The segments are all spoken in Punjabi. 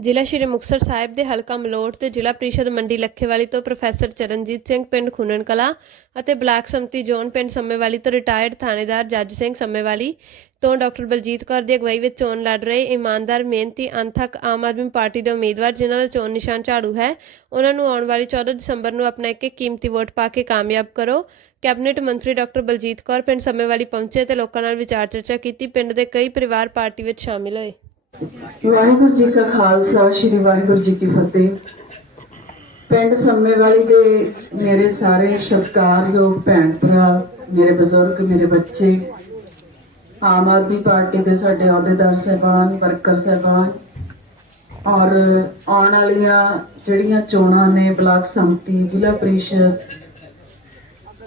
ਜ਼ਿਲ੍ਹਾ ਸ਼੍ਰੀ ਮੁਕਤਸਰ ਸਾਹਿਬ ਦੇ ਹਲਕਾ ਮਲੋਟ ਤੇ ਜ਼ਿਲ੍ਹਾ ਪ੍ਰੀਸ਼ਦ ਮੰਡੀ ਲੱਖੇਵਾਲੀ ਤੋਂ ਪ੍ਰੋਫੈਸਰ ਚਰਨਜੀਤ ਸਿੰਘ ਪਿੰਡ ਖੁੰਨਣ ਕਲਾਂ ਅਤੇ ਬਲਾਕ ਸੰਮਤੀ ਜ਼ੋਨ ਪਿੰਡ ਸੰਮੇਵਾਲੀ ਤੋਂ ਰਿਟਾਇਰਡ ਥਾਣੇਦਾਰ ਜੱਜ ਸਿੰਘ ਸੰਮੇਵਾਲੀ ਤੋਂ ਡਾਕਟਰ ਬਲਜੀਤ ਕੌਰ ਦੀ ਅਗਵਾਈ ਵਿੱਚ ਚੋਣ ਲੜ ਰਹੇ ਇਮਾਨਦਾਰ, ਮਿਹਨਤੀ, ਅਣਥੱਕ ਆਮ ਆਦਮੀ ਪਾਰਟੀ ਦੇ ਉਮੀਦਵਾਰ ਜਿਨ੍ਹਾਂ ਦਾ ਚੋਣ ਨਿਸ਼ਾਨ ਝਾੜੂ ਹੈ, ਉਹਨਾਂ ਨੂੰ ਆਉਣ ਵਾਲੀ 14 ਦਸੰਬਰ ਨੂੰ ਆਪਣਾ ਇੱਕ ਇੱਕ ਕੀਮਤੀ ਵੋਟ ਪਾ ਕੇ ਕਾਮਯਾਬ ਕਰੋ। ਕੈਬਨਿਟ ਮੰਤਰੀ ਡਾਕਟਰ ਬਲਜੀਤ ਕੌਰ ਪਿੰਡ ਸੰਮੇਵਾਲੀ ਪਹੁੰਚੇ ਤੇ ਲੋਕਾਂ ਨਾਲ ਵਿਚਾਰ ਚਰਚਾ ਕੀਤੀ। ਪਿੰਡ ਦੇ ਕਈ ਪਰਿਵਾਰ ਪਾਰਟੀ ਵਿੱਚ ਸ਼ਾਮਿਲ ਹੋਏ। ਵਾਹਿਗੁਰੂ ਜੀ ਕਾ ਖਾਲਸਾ, ਸ੍ਰੀ ਵਾਹਿਗੁਰੂ ਜੀ ਕੀ ਫਤਿਹ। ਪਿੰਡ ਸੰਮੇਵਾਲੀ ਦੇ ਮੇਰੇ ਸਾਰੇ ਸਤਿਕਾਰਯੋਗ ਭੈਣ ਭਰਾ ਮੇਰੇ ਬਜ਼ੁਰਗ, ਮੇਰੇ ਬੱਚੇ, ਆਮ ਆਦਮੀ ਪਾਰਟੀ ਦੇ ਸਾਡੇ ਅਹੁਦੇਦਾਰ ਸਹਿਬਾਨ, ਵਰਕਰ ਸਹਿਬਾਨ ਔਰ ਆਉਣ ਵਾਲੀਆਂ ਜਿਹੜੀਆਂ ਚੋਣਾਂ ਨੇ ਬਲਾਕ ਸੰਮਤੀ, ਜ਼ਿਲ੍ਹਾ ਪ੍ਰੀਸ਼ਦ,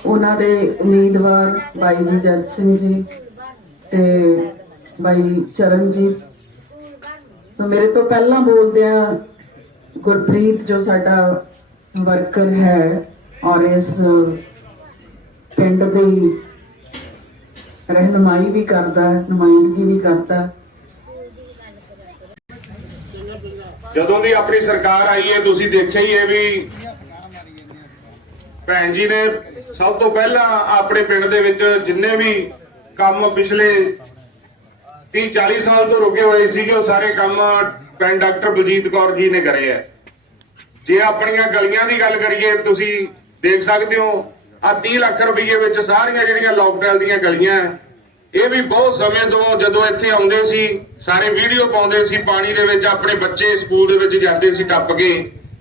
ਉਹਨਾਂ ਦੇ ਉਮੀਦਵਾਰ ਬਾਈ ਜੀ ਸਿੰਘ ਜੀ ਤੇ ਬਾਈ ਚਰਨਜੀਤ ਮੇਰੇ ਤੋਂ ਪਹਿਲਾਂ ਬੋਲਦੇ ਗੁਰਪ੍ਰੀਤ, ਜੋ ਸਾਡਾ ਵਰਕਰ ਹੈ ਔਰ ਇਸ ਪਿੰਡ ਦੀ ਰਹਿਨਮਾਈ ਵੀ ਕਰਦਾ, ਨੁਮਾਇੰਦਗੀ ਵੀ ਕਰਦਾ। ਜਦੋਂ ਦੀ ਆਪਣੀ ਸਰਕਾਰ ਆਈ ਹੈ, ਤੁਸੀਂ ਦੇਖਿਆ ਹੀ ਹੈ ਵੀ ਭੈਣ ਜੀ ਨੇ ਸਭ ਤੋਂ ਪਹਿਲਾਂ ਆਪਣੇ ਪਿੰਡ ਦੇ ਵਿੱਚ ਜਿੰਨੇ ਵੀ ਕੰਮ ਪਿਛਲੇ 30 40 ਸਾਲ ਤੋਂ ਰੁਕੇ ਹੋਏ ਸੀਗੇ, ਉਹ ਸਾਰੇ ਕੰਮ ਪਿੰਡ ਡਾਕਟਰ ਬਲਜੀਤ ਕੌਰ ਜੀ ਨੇ ਕਰੇ ਆ। ਜੇ ਆਪਣੀਆਂ ਗਲੀਆਂ ਦੀ ਗੱਲ ਕਰੀਏ, ਤੁਸੀਂ ਦੇਖ ਸਕਦੇ ਹੋ ਆ 30 ਲੱਖ ਰੁਪਏ ਵਿੱਚ ਸਾਰੀਆਂ ਜਿਹੜੀਆਂ ਲੋਕਡਾਊਨ ਦੀਆਂ ਗਲੀਆਂ ਇਹ ਵੀ ਬਹੁਤ ਸਮੇਂ ਤੋਂ ਜਦੋਂ ਇੱਥੇ ਆਉਂਦੇ ਸੀ, ਸਾਰੇ ਵੀਡੀਓ ਪਾਉਂਦੇ ਸੀ, ਪਾਣੀ ਦੇ ਵਿੱਚ ਆਪਣੇ ਬੱਚੇ ਸਕੂਲ ਦੇ ਵਿੱਚ ਜਾਂਦੇ ਸੀ ਟੱਪ ਕੇ,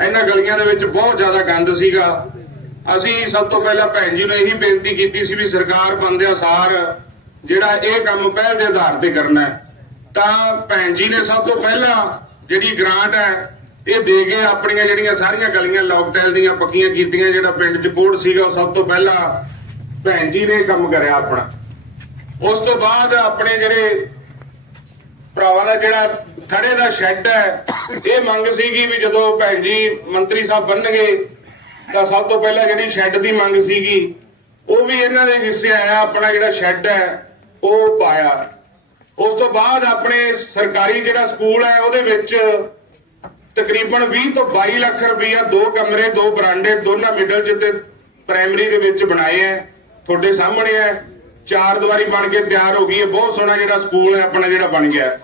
ਇਹਨਾਂ ਗਲੀਆਂ ਦੇ ਵਿੱਚ ਬਹੁਤ ਜ਼ਿਆਦਾ ਗੰਦ ਸੀਗਾ। ਅਸੀਂ ਸਭ ਤੋਂ ਪਹਿਲਾਂ ਭੈਣ ਜੀ ਨੂੰ ਇਹੀ ਬੇਨਤੀ ਕੀਤੀ ਸੀ ਵੀ ਸਰਕਾਰ ਬੰਦਿਆਂ ਸਾਰ ਜਿਹੜਾ ਇਹ ਕੰਮ ਪਹਿਲ ਦੇ ਆਧਾਰ ਤੇ ਕਰਨਾ ਹੈ, ਤਾਂ ਭੈਣ ਜੀ ਨੇ ਸਭ ਤੋਂ ਪਹਿਲਾਂ ਜਿਹੜੀ ਗ੍ਰਾਂਟ ਹੈ, ਇਹ ਦੇ ਕੇ ਆਪਣੀਆਂ ਜਿਹੜੀਆਂ ਸਾਰੀਆਂ ਗਲੀਆਂ ਲੋਕਟੈਲ ਦੀਆਂ, ਪੱਕੀਆਂ ਕੀਤੀਆਂ, ਜਿਹੜਾ ਪਿੰਡ 'ਚ ਬੋਰਡ ਸੀਗਾ, ਉਹ ਸਭ ਤੋਂ ਪਹਿਲਾਂ ਭੈਣ ਜੀ ਨੇ ਕੰਮ ਕਰਿਆ ਆਪਣਾ। ਉਸ ਤੋਂ ਬਾਅਦ ਆਪਣੇ ਜਿਹੜੇ ਭਰਾਵਾਂ ਦਾ ਜਿਹੜਾ ਥੜੇ ਦਾ ਸ਼ੈੱਡ ਹੈ, ਇਹ ਮੰਗ ਸੀਗੀ ਵੀ ਜਦੋਂ ਭੈਣ ਜੀ ਮੰਤਰੀ ਸਾਹਿਬ ਬਣਨਗੇ, ਤਾਂ ਸਭ ਤੋਂ ਪਹਿਲਾਂ ਜਿਹੜੀ ਸ਼ੈੱਡ ਦੀ ਮੰਗ ਸੀਗੀ, ਉਹ ਵੀ ਇਹਨਾਂ ਦੇ ਹਿੱਸੇ ਆਇਆ ਆਪਣਾ ਜਿਹੜਾ ਸ਼ੈੱਡ ਹੈ ਉਹ ਪਾਇਆ। ਉਸ ਤੋਂ ਬਾਅਦ ਆਪਣੇ ਸਰਕਾਰੀ ਜਿਹੜਾ ਸਕੂਲ ਹੈ ਉਹਦੇ ਵਿੱਚ ਤਕਰੀਬਨ 20 ਤੋਂ 22 ਲੱਖ ਰੁਪਈਆ ਦੋ ਕਮਰੇ ਦੋ ਬਰਾਂਡੇ ਦੋਨਾਂ ਮਿਡਲ ਚ ਤੇ ਪ੍ਰਾਇਮਰੀ ਦੇ ਵਿੱਚ ਬਣਾਏ ਐ ਤੁਹਾਡੇ ਸਾਹਮਣੇ ਐ ਚਾਰ ਦੀਵਾਰੀ ਬਣ ਕੇ ਤਿਆਰ ਹੋ ਗਈ ਹੈ। ਬਹੁਤ ਸੋਹਣਾ ਜਿਹੜਾ ਸਕੂਲ ਹੈ ਆਪਣਾ ਜਿਹੜਾ ਬਣ ਗਿਆ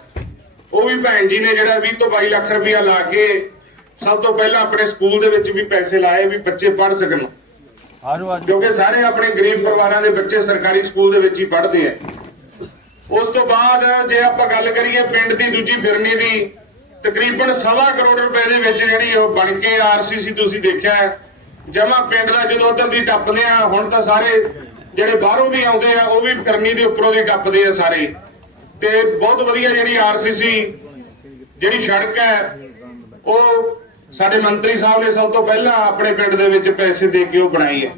ਉਹ ਵੀ ਭੈਣ ਜੀ ਨੇ ਜਿਹੜਾ 20 ਤੋਂ 22 ਲੱਖ ਰੁਪਈਆ ਲਾ ਕੇ ਸਭ ਤੋਂ ਪਹਿਲਾਂ ਆਪਣੇ ਸਕੂਲ ਦੇ ਵਿੱਚ ਵੀ ਪੈਸੇ ਲਾਏ ਵੀ ਬੱਚੇ ਪੜ੍ਹ ਸਕਣ। ਕਿਉਂਕਿ ਸਾਰੇ ਆਪਣੇ ਗਰੀਬ ਪਰਿਵਾਰਾਂ ਦੇ ਬੱਚੇ ਸਰਕਾਰੀ ਸਕੂਲ ਦੇ ਵਿੱਚ ਹੀ ਪੜ੍ਹਦੇ ਆ ਉਸ ਤੋਂ ਬਾਅਦ ਜੇ ਆਪਾਂ ਗੱਲ ਕਰੀਏ ਪਿੰਡ ਦੀ ਦੂਜੀ ਫਿਰਨੀ ਦੀ, ਤਕਰੀਬਨ ਸਵਾ ਕਰੋੜ ਰੁਪਏ ਦੇ ਵਿੱਚ ਜਿਹੜੀ ਉਹ ਬਣ ਕੇ ਆਰਸੀਸੀ ਤੁਸੀਂ ਦੇਖਿਆ ਜਮਾ ਪਿੰਡ ਦਾ ਜਦੋਂ ਉਧਰ ਦੀ ਟੱਪਦੇ ਆ ਹੁਣ ਤਾਂ ਸਾਰੇ ਜਿਹੜੇ ਬਾਹਰੋਂ ਵੀ ਆਉਂਦੇ ਆ, ਉਹ ਵੀ ਫਿਰਨੀ ਦੇ ਉੱਪਰੋਂ ਦੀ ਟੱਪਦੇ ਆ ਸਾਰੇ। ਤੇ ਬਹੁਤ ਵਧੀਆ ਜਿਹੜੀ ਆਰਸੀਸੀ ਜਿਹੜੀ ਸੜਕ ਹੈ, ਉਹ ਸਾਡੇ ਮੰਤਰੀ ਸਾਹਿਬ ਨੇ ਸਭ ਤੋਂ ਪਹਿਲਾਂ ਆਪਣੇ ਪਿੰਡ ਦੇ ਵਿੱਚ ਪੈਸੇ ਦੇ ਕੇ ਉਹ ਬਣਾਈ ਹੈ।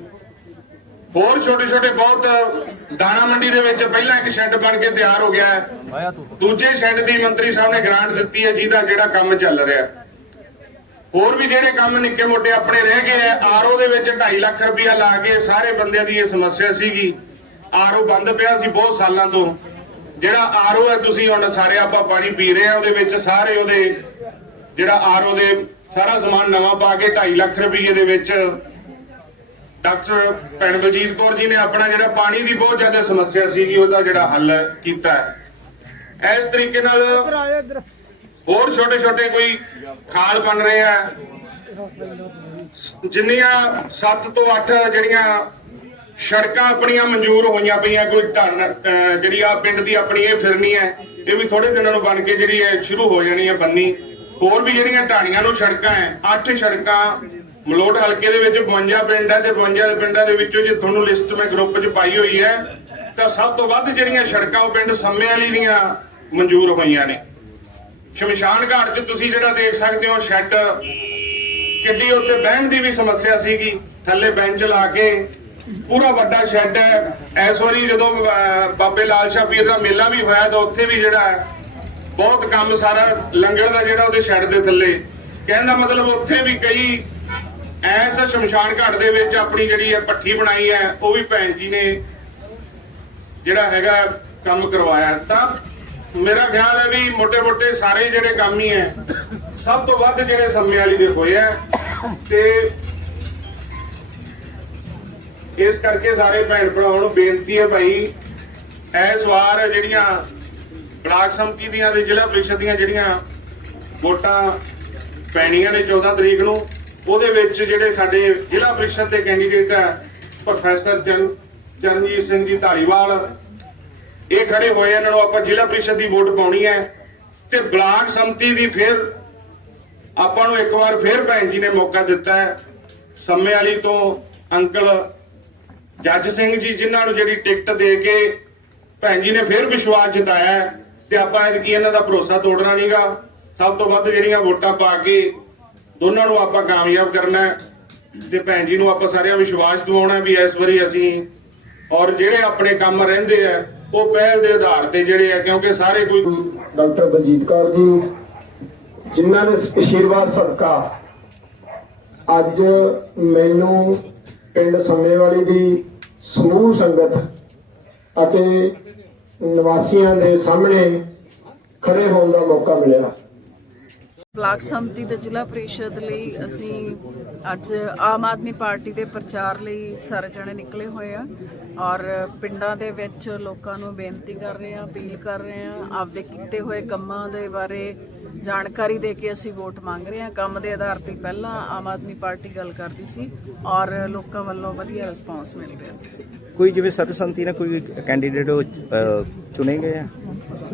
ਹੋਰ ਛੋਟੇ ਛੋਟੇ ਬਹੁਤ ਦਾਣਾ ਮੰਡੀ ਦੇ ਵਿੱਚ ਪਹਿਲਾਂ ਇੱਕ ਸ਼ੈੱਡ ਬਣ ਕੇ ਤਿਆਰ ਹੋ ਗਿਆ ਹੈ। ਦੂਜੇ ਸ਼ੈੱਡ ਦੀ ਮੰਤਰੀ ਸਾਹਿਬ ਨੇ ਗ੍ਰਾਂਟ ਦਿੱਤੀ ਹੈ ਜਿਹਦਾ ਜਿਹੜਾ ਕੰਮ ਚੱਲ ਰਿਹਾ। ਹੋਰ ਵੀ ਜਿਹੜੇ ਕੰਮ ਨਿੱਕੇ ਮੋਟੇ ਆਪਣੇ ਰਹਿ ਗਏ ਆ ਆਰਓ ਦੇ ਵਿੱਚ 2.5 ਲੱਖ ਰੁਪਇਆ ਲਾ ਕੇ ਸਾਰੇ ਬੰਦਿਆਂ ਦੀ ਇਹ ਸਮੱਸਿਆ ਸੀਗੀ। ਆਰਓ ਬੰਦ ਪਿਆ ਸੀ ਬਹੁਤ ਸਾਲਾਂ ਤੋਂ। ਜਿਹੜਾ ਆਰਓ ਹੈ ਤੁਸੀਂ ਹੁਣ ਸਾਰੇ ਆਪਾਂ ਪਾਣੀ ਪੀ ਰਹੇ ਆ ਉਹਦੇ ਵਿੱਚ ਸਾਰੇ ਉਹਦੇ ਜਿਹੜਾ ਆਰਓ ਦੇ ਸਾਰਾ ਸਮਾਨ ਨਵਾਂ ਪਾ ਕੇ 2.5 ਲੱਖ ਰੁਪਏ ਦੇ ਵਿੱਚ ਡਾਕਟਰ ਭੈਣ ਬਲਜੀਤ ਕੌਰ ਜੀ ਨੇ ਆਪਣਾ ਜਿਹੜਾ ਪਾਣੀ ਦੀ ਬਹੁਤ ਜ਼ਿਆਦਾ ਸਮੱਸਿਆ ਸੀਗੀ ਉਹਦਾ ਜਿਹੜਾ ਹੱਲ ਕੀਤਾ ਹੈ। ਇਸ ਤਰੀਕੇ ਨਾਲ ਹੋਰ ਛੋਟੇ ਛੋਟੇ ਕੋਈ ਖਾਲ ਬਣ ਰਹੇ ਆ। ਜਿੰਨੀਆਂ 7 ਤੋਂ 8 ਜਿਹੜੀਆਂ ਸੜਕਾਂ ਆਪਣੀਆਂ ਮਨਜ਼ੂਰ ਹੋਈਆਂ ਪਈਆਂ ਕੋਈ ਧਨ ਜਿਹੜੀ ਆ ਪਿੰਡ ਦੀ ਆਪਣੀ ਇਹ ਫਿਰਨੀ ਹੈ ਇਹ ਵੀ ਥੋੜੇ ਦਿਨਾਂ ਨੂੰ ਬਣ ਕੇ ਜਿਹੜੀ ਹੈ ਸ਼ੁਰੂ ਹੋ ਜਾਣੀ ਹੈ ਬੰਨੀ। ਹੋਰ ਵੀ ਜਿਹੜੀਆਂ ਢਾਣੀਆਂ ਨੂੰ ਸੜਕਾਂ ਹੈ 8 ਸੜਕਾਂ ਮਲੋਟ ਹਲਕੇ ਦੇ ਵਿੱਚ 52 ਪਿੰਡ ਹੈ ਤੇ 52 ਪਿੰਡਾਂ ਦੇ ਵਿੱਚੋਂ ਜੇ ਤੁਹਾਨੂੰ ਲਿਸਟ ਮੈਂ ਗਰੁੱਪ 'ਚ ਪਾਈ ਹੋਈ ਹੈ, ਤਾਂ ਸਭ ਤੋਂ ਵੱਧ ਜਿਹੜੀਆਂ ਸੜਕਾਂ ਉਹ ਪਿੰਡ ਸੰਮੇ ਵਾਲੀ ਦੀਆਂ ਮਨਜ਼ੂਰ ਹੋਈਆਂ ਨੇ। ਸ਼ਮਸ਼ਾਨ ਘਾਟ 'ਚ ਤੁਸੀਂ ਜਿਹੜਾ ਦੇਖ ਸਕਦੇ ਹੋ ਸ਼ੈੱਡ ਕਿੱਡੀ ਉੱਥੇ ਬਹਿਣ ਦੀ ਵੀ ਸਮੱਸਿਆ ਸੀਗੀ, ਥੱਲੇ ਬੈਂਚ ਲਾ ਕੇ। ਪੂਰਾ ਵੱਡਾ ਸ਼ੈੱਡ ਹੈ। ਇਸ ਵਾਰੀ ਜਦੋਂ ਬਾਬੇ ਲਾਲ ਸ਼ਾਹ ਪੀਰ ਦਾ ਮੇਲਾ ਵੀ ਹੋਇਆ, ਤਾਂ ਉੱਥੇ ਵੀ ਜਿਹੜਾ ਬਹੁਤ ਕੰਮ ਸਾਰਾ ਲੰਗਰ ਦਾ ਜਿਹੜਾ ਉਹਦੇ ਸ਼ੈੱਡ ਦੇ ਥੱਲੇ। ਕਹਿਣ ਦਾ ਮਤਲਬ ਉੱਥੇ ਵੀ ਕਈ ਐਸ ਸ਼ਮਸ਼ਾਨ ਘਾਟ ਦੇ ਵਿੱਚ ਆਪਣੀ ਜਿਹੜੀ ਹੈ ਪੱਠੀ ਬਣਾਈ ਹੈ, ਉਹ ਵੀ ਭੈਣ ਜੀ ਨੇ ਜਿਹੜਾ ਹੈਗਾ ਕੰਮ ਕਰਵਾਇਆ। ਤਾਂ ਮੇਰਾ ਖਿਆਲ ਹੈ ਵੀ ਮੋٹے-ਮੋٹے ਸਾਰੇ ਜਿਹੜੇ ਕੰਮ ਹੀ ਹੈ, ਸਭ ਤੋਂ ਵੱਧ ਜਿਹੜੇ ਸੰਮੇ ਵਾਲੀ ਦੇ ਹੋਏ ਆ ਤੇ ਇਸ ਕਰਕੇ ਸਾਰੇ ਭੈਣ ਭਰਾਵਾਂ ਨੂੰ ਬੇਨਤੀ ਹੈ ਭਾਈ ਐਸ ਵਾਰ ਜਿਹੜੀਆਂ ਬਲਾਕ ਸਮਤੀ ਦੀਆਂ ਤੇ ਜ਼ਿਲ੍ਹਾ ਪ੍ਰੀਸ਼ਦ ਦੀਆਂ ਜਿਹੜੀਆਂ ਵੋਟਾਂ ਪੈਣੀਆਂ ਨੇ 14 ਤਰੀਕ ਨੂੰ ਉਹਦੇ ਵਿੱਚ ਜਿਹੜੇ ਸਾਡੇ ਜ਼ਿਲ੍ਹਾ ਪ੍ਰੀਸ਼ਦ ਦੇ ਕੈਂਡੀਡੇਟ ਹੈ, ਪ੍ਰੋਫੈਸਰ ਚਰਨ ਚਰਨਜੀਤ ਸਿੰਘ ਜੀ ਧਾਰੀਵਾਲ। ਇਹ ਖੜੇ ਹੋਏ ਇਹਨਾਂ ਨੂੰ ਆਪਾਂ ਜ਼ਿਲ੍ਹਾ ਪ੍ਰੀਸ਼ਦ ਦੀ ਵੋਟ ਪਾਉਣੀ ਹੈ ਤੇ ਬਲਾਕ ਸੰਮਤੀ ਦੀ ਫਿਰ ਆਪਾਂ ਨੂੰ ਇੱਕ ਵਾਰ ਫਿਰ ਭੈਣ ਜੀ ਨੇ ਮੌਕਾ ਦਿੱਤਾ ਹੈ। ਸੰਮੇ ਵਾਲੀ ਤੋਂ ਅੰਕਲ ਜੱਜ ਸਿੰਘ ਜੀ, ਜਿਨ੍ਹਾਂ ਨੂੰ ਜਿਹੜੀ ਟਿਕਟ ਦੇ ਕੇ ਭੈਣ ਜੀ ਨੇ ਫਿਰ ਵਿਸ਼ਵਾਸ ਜਤਾਇਆ ਹੈ ਤੇ ਆਪਾਂ ਇਹ ਇਹਨਾਂ ਦਾ ਭਰੋਸਾ ਤੋੜਨਾ ਨਹੀਂਗਾ ਸਭ ਤੋਂ ਵੱਧ ਜਿਹੜੀਆਂ ਵੋਟਾਂ ਪਾ ਕੇ ਦੋਨਾਂ ਨੂੰ ਆਪਾਂ ਕਾਮਯਾਬ ਕਰਨਾ ਤੇ ਭੈਣ ਜੀ ਨੂੰ ਆਪਾਂ ਸਾਰਿਆਂ ਵਿਸ਼ਵਾਸ ਦਿਵਾਉਣਾ ਵੀ ਇਸ ਵਾਰੀ ਅਸੀਂ ਔਰ ਜਿਹੜੇ ਆਪਣੇ ਕੰਮ ਰਹਿੰਦੇ ਆ, ਉਹ ਪਹਿਲ ਦੇ ਆਧਾਰ ਤੇ ਜਿਹੜੇ ਆ, ਕਿਉਂਕਿ ਸਾਰੇ ਕੋਈ ਡਾਕਟਰ ਬਲਜੀਤ ਕੌਰ ਜੀ, ਜਿਨ੍ਹਾਂ ਨੇ ਅਸ਼ੀਰਵਾਦ ਸਦਕਾ ਅੱਜ ਮੈਨੂੰ ਪਿੰਡ ਸੰਮੇਵਾਲੀ ਦੀ ਸਮੂਹ ਸੰਗਤ ਅਤੇ ਨਿਵਾਸੀਆਂ ਦੇ ਸਾਹਮਣੇ ਖੜੇ ਹੋਣ ਦਾ ਮੌਕਾ ਮਿਲਿਆ। ਬਲਾਕ ਸੰਮਤੀ ਤੇ ਜ਼ਿਲ੍ਹਾ ਪ੍ਰੀਸ਼ਦ ਲਈ ਅਸੀਂ ਅੱਜ ਆਮ ਆਦਮੀ ਪਾਰਟੀ ਦੇ ਪ੍ਰਚਾਰ ਲਈ ਸਾਰੇ ਜਣੇ ਨਿਕਲੇ ਹੋਏ ਆ ਔਰ ਪਿੰਡਾਂ ਦੇ ਵਿੱਚ ਲੋਕਾਂ ਨੂੰ ਬੇਨਤੀ ਕਰ ਰਹੇ ਆ ਅਪੀਲ ਕਰ ਰਹੇ ਆ ਆਪਦੇ ਕੀਤੇ ਹੋਏ ਕੰਮਾਂ ਦੇ ਬਾਰੇ ਜਾਣਕਾਰੀ ਦੇ ਕੇ ਅਸੀਂ ਵੋਟ ਮੰਗ ਰਹੇ ਆ। ਕੰਮ ਦੇ ਆਧਾਰ ਤੇ ਪਹਿਲਾਂ ਆਮ ਆਦਮੀ ਪਾਰਟੀ ਗੱਲ ਕਰਦੀ ਸੀ ਔਰ ਲੋਕਾਂ ਵੱਲੋਂ ਵਧੀਆ ਰਿਸਪਾਂਸ ਮਿਲ ਰਿਹਾ। ਕੋਈ ਜਿਵੇਂ ਸਰਬਸੰਮਤੀ ਨਾਲ ਕੋਈ ਕੈਂਡੀਡੇਟ ਚੁਣੇ ਗਏ ਆ?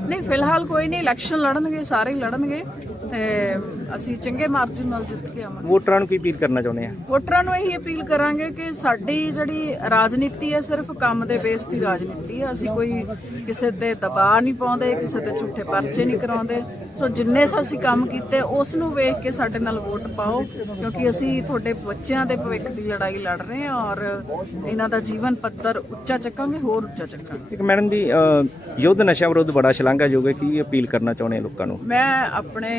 ਨਹੀਂ ਫਿਲਹਾਲ ਕੋਈ ਨਹੀਂ ਇਲੈਕਸ਼ਨ ਲੜਨਗੇ ਸਾਰੇ ਹੀ ਲੜਨਗੇ। ਤੇ ਅਸੀਂ ਚੰਗੇ ਮਾਰਜਨ ਨਾਲ ਜਿੱਤ ਕੇ ਆਵਾਂਗੇ। ਵੋਟਰਾਂ ਨੂੰ ਕੀ ਅਪੀਲ ਕਰਨਾ ਚਾਹੁੰਦੇ ਆ? ਵੋਟਰਾਂ ਨੂੰ ਇਹੀ ਅਪੀਲ ਕਰਾਂਗੇ ਕਿ ਸਾਡੀ ਜਿਹੜੀ ਰਾਜਨੀਤੀ ਹੈ ਸਿਰਫ ਕੰਮ ਦੇ ਬੇਸ ਦੀ ਰਾਜਨੀਤੀ ਹੈ। ਅਸੀਂ ਕੋਈ ਕਿਸੇ ਤੇ ਦਬਾਅ ਨਹੀਂ ਪਾਉਂਦੇ ਕਿਸੇ ਤੇ ਝੂਠੇ ਪਰਚੇ ਨਹੀਂ ਕਰਾਉਂਦੇ। ਸੋ ਜਿੰਨੇ ਅਸੀਂ ਕੰਮ ਕੀਤੇ ਉਸ ਨੂੰ ਵੇਖ ਕੇ ਸਾਡੇ ਨਾਲ ਵੋਟ ਪਾਓ ਕਿਉਂਕਿ ਅਸੀਂ ਤੁਹਾਡੇ ਬੱਚਿਆਂ ਦੇ ਭਵਿੱਖ ਦੀ ਲੜਾਈ ਲੜ ਰਹੇ ਹਾਂ ਔਰ ਇਹਨਾਂ ਦਾ ਜੀਵਨ ਪੱਧਰ ਉੱਚਾ ਚੱਕਾਂਗੇ ਹੋਰ ਉੱਚਾ ਚੱਕਾਂਗੇ। ਇੱਕ ਮੈਡਮ ਜੀ ਯੁੱਧ ਨਸ਼ਾ ਵਿਰੁੱਧ ਬੜਾ ਸ਼ਲਾਘਾਯੋਗ ਹੈ। ਕੀ ਅਪੀਲ ਕਰਨਾ ਚਾਹੁੰਦੇ ਲੋਕਾਂ ਨੂੰ? ਮੈਂ ਆਪਣੇ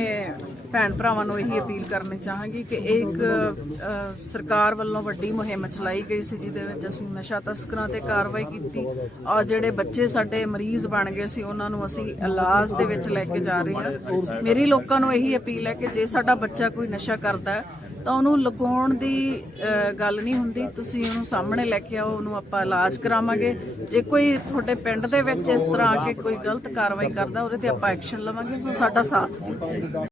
ਭੈਣ ਭਰਾਵਾਂ ਨੂੰ ਇਹੀ ਅਪੀਲ ਕਰਨੀ ਚਾਹਾਂਗੀ ਕਿ ਇਹ ਇੱਕ ਸਰਕਾਰ ਵੱਲੋਂ ਵੱਡੀ ਮੁਹਿੰਮ ਚਲਾਈ ਗਈ ਸੀ ਜਿਹਦੇ ਵਿੱਚ ਅਸੀਂ ਨਸ਼ਾ ਤਸਕਰਾਂ ਤੇ ਕਾਰਵਾਈ ਕੀਤੀ। ਔਰ ਜਿਹੜੇ ਬੱਚੇ ਸਾਡੇ ਮਰੀਜ਼ ਬਣ ਗਏ ਸੀ, ਉਹਨਾਂ ਨੂੰ ਅਸੀਂ ਇਲਾਜ ਦੇ ਵਿੱਚ ਲੈ ਕੇ ਜਾ ਰਹੇ ਹਾਂ। ਮੇਰੀ ਲੋਕਾਂ ਨੂੰ ਇਹੀ ਅਪੀਲ ਹੈ ਕਿ ਜੇ ਸਾਡਾ ਬੱਚਾ ਕੋਈ ਨਸ਼ਾ ਕਰਦਾ ਹੈ, ਤਾਂ ਉਹਨੂੰ ਲਗਾਉਣ ਦੀ ਗੱਲ ਨਹੀਂ ਹੁੰਦੀ। ਤੁਸੀਂ ਉਹਨੂੰ ਸਾਹਮਣੇ ਲੈ ਕੇ ਆਓ, ਉਹਨੂੰ ਆਪਾਂ ਇਲਾਜ ਕਰਾਵਾਂਗੇ। ਜੇ ਕੋਈ ਤੁਹਾਡੇ ਪਿੰਡ ਦੇ ਵਿੱਚ ਇਸ ਤਰ੍ਹਾਂ ਆ ਕੇ ਕੋਈ ਗਲਤ ਕਾਰਵਾਈ ਕਰਦਾ, ਉਹਦੇ ਤੇ ਆਪਾਂ ਐਕਸ਼ਨ ਲਵਾਂਗੇ। ਸੋ ਸਾਡਾ ਸਾਥ ਦਿਓ।